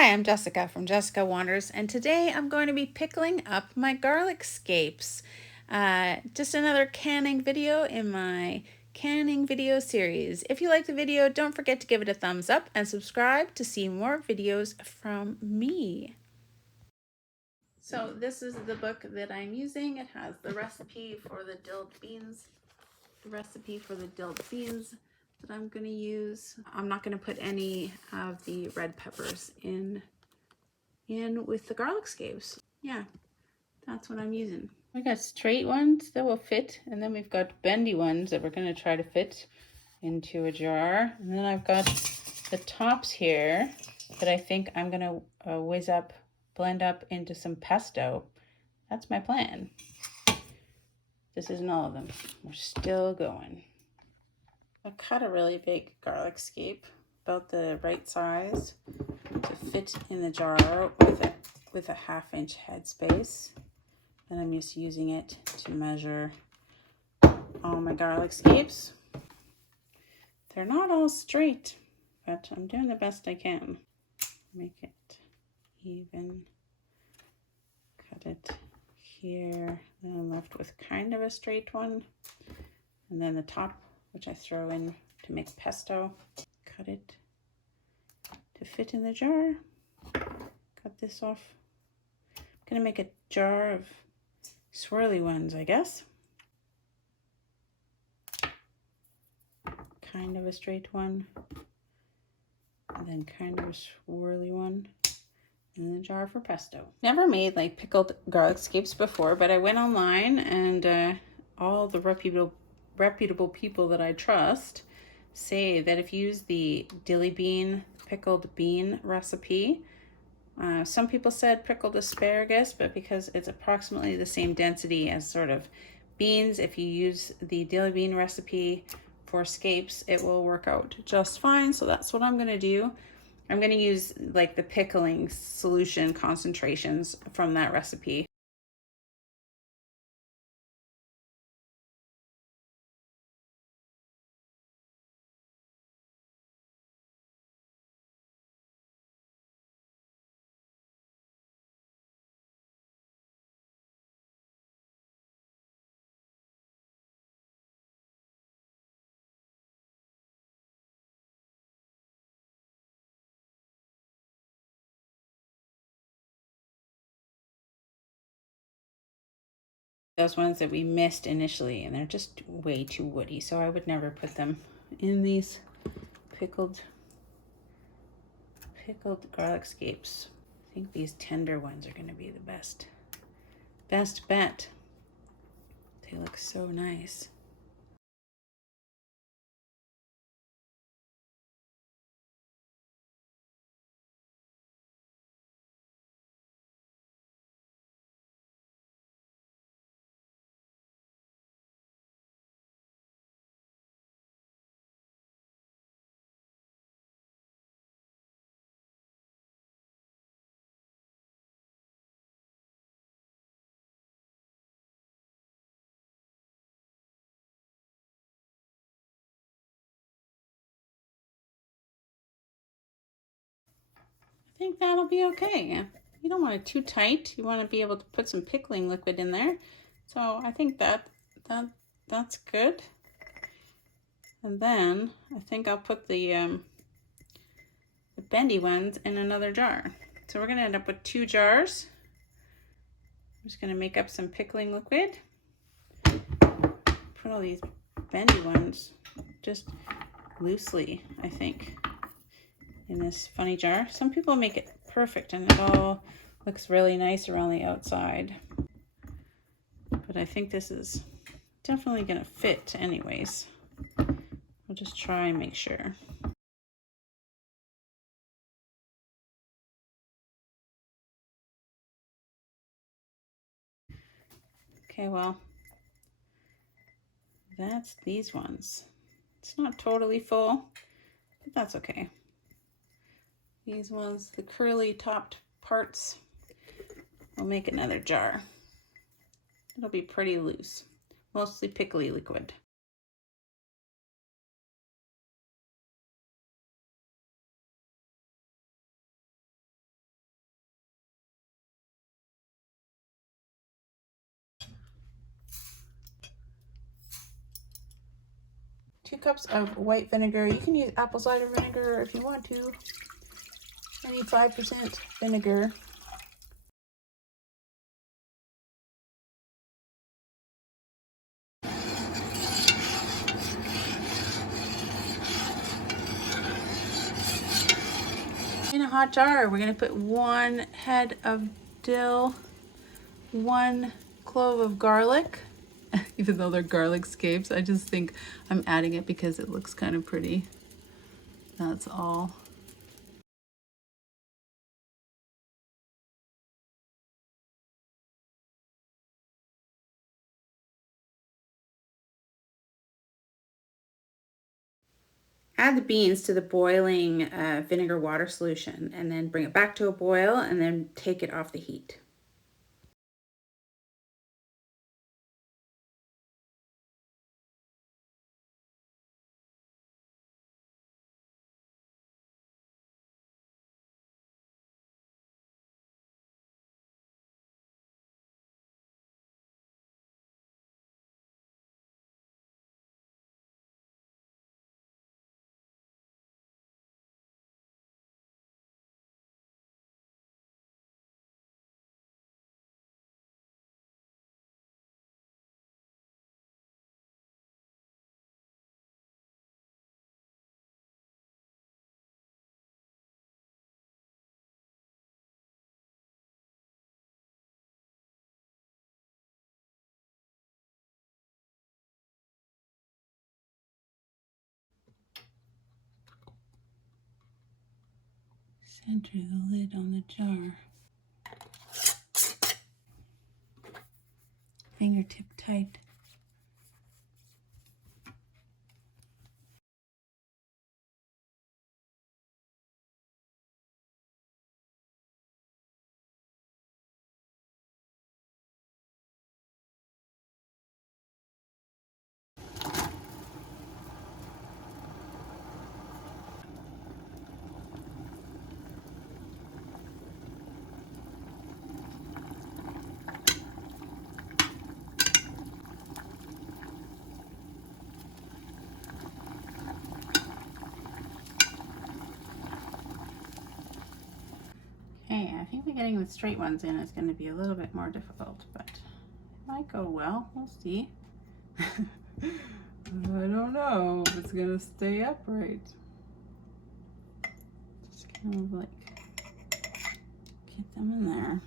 Hi, I'm Jessica from Jessica Wanders, and today I'm going to be pickling up my garlic scapes. Just another canning video in my canning video series. If you like the video, don't forget to give it a thumbs up and subscribe to see more videos from me. So this is the book that I'm using. It has the recipe for the dilled beans. That I'm going to use. I'm not going to put any of the red peppers in with the garlic scapes. Yeah, that's what I'm using. We got straight ones that will fit, and then we've got bendy ones that we're going to try to fit into a jar. And then I've got the tops here that I think I'm going to blend up into some pesto. That's my plan. This isn't all of them. We're still going. I cut a really big garlic scape, about the right size to fit in the jar with a 1/2 inch headspace. And I'm just using it to measure all my garlic scapes. They're not all straight, but I'm doing the best I can. Make it even, cut it here, then I'm left with kind of a straight one. And then the top, which I throw in to make pesto, cut it to fit in the jar. Cut this off. I'm gonna make a jar of swirly ones, I guess. Kind of a straight one, and then kind of a swirly one, and then a jar for pesto. Never made like pickled garlic scapes before, but I went online and all the reputable people that I trust say that if you use the dilly bean pickled bean recipe, some people said pickled asparagus, but because it's approximately the same density as sort of beans, if you use the dilly bean recipe for scapes, it will work out just fine. So that's what I'm going to do. I'm going to use like the pickling solution concentrations from that recipe. Those ones that we missed initially, and they're just way too woody, so I would never put them in these pickled garlic scapes. I think these tender ones are going to be the best bet. They look so nice. I think that'll be okay. You don't want it too tight. You want to be able to put some pickling liquid in there. So I think that's good. And then I think I'll put the bendy ones in another jar. So we're gonna end up with 2 jars. I'm just gonna make up some pickling liquid. Put all these bendy ones just loosely, I think, in this funny jar. Some people make it perfect and it all looks really nice around the outside. But I think this is definitely gonna fit anyways. I'll just try and make sure. Okay, well, that's these ones. It's not totally full, but that's okay. These ones, the curly topped parts, we'll make another jar. It'll be pretty loose, mostly pickly liquid. 2 cups of white vinegar. You can use apple cider vinegar if you want to. Any 5% vinegar. In a hot jar, we're going to put 1 head of dill, 1 clove of garlic. Even though they're garlic scapes, I just think I'm adding it because it looks kind of pretty. That's all. Add the beans to the boiling vinegar water solution and then bring it back to a boil and then take it off the heat. Center the lid on the jar. Fingertip tight. Okay, I think getting the straight ones in is going to be a little bit more difficult, but it might go well. We'll see. I don't know if it's going to stay upright. Just kind of like get them in there.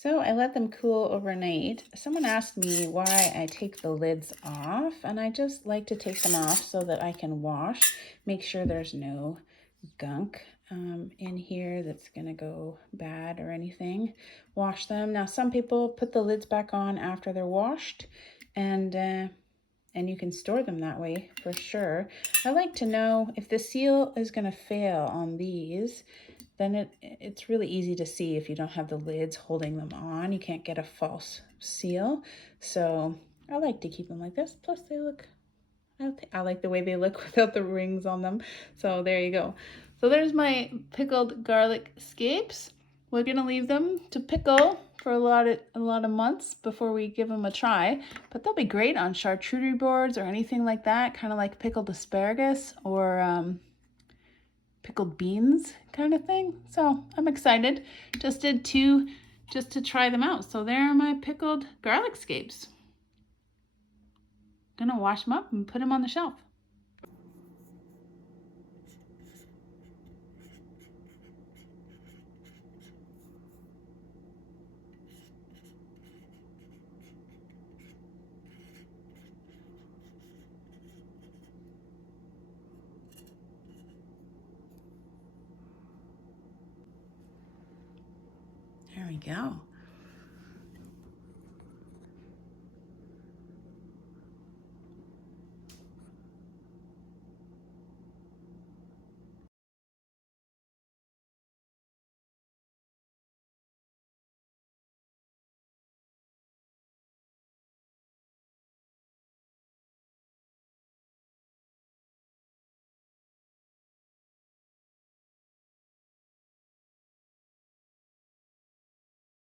So I let them cool overnight. Someone asked me why I take the lids off, and I just like to take them off so that I can wash, make sure there's no gunk in here that's gonna go bad or anything. Wash them. Now some people put the lids back on after they're washed, and you can store them that way for sure. I like to know if the seal is gonna fail on these, then it's really easy to see if you don't have the lids holding them on. You can't get a false seal. So I like to keep them like this. Plus they look, I like the way they look without the rings on them. So there you go. So there's my pickled garlic scapes. We're gonna leave them to pickle for a lot of months before we give them a try. But they'll be great on charcuterie boards or anything like that, kind of like pickled asparagus or pickled beans kind of thing. So I'm excited. Just did two just to try them out. So there are my pickled garlic scapes. Gonna wash them up and put them on the shelf. There we go.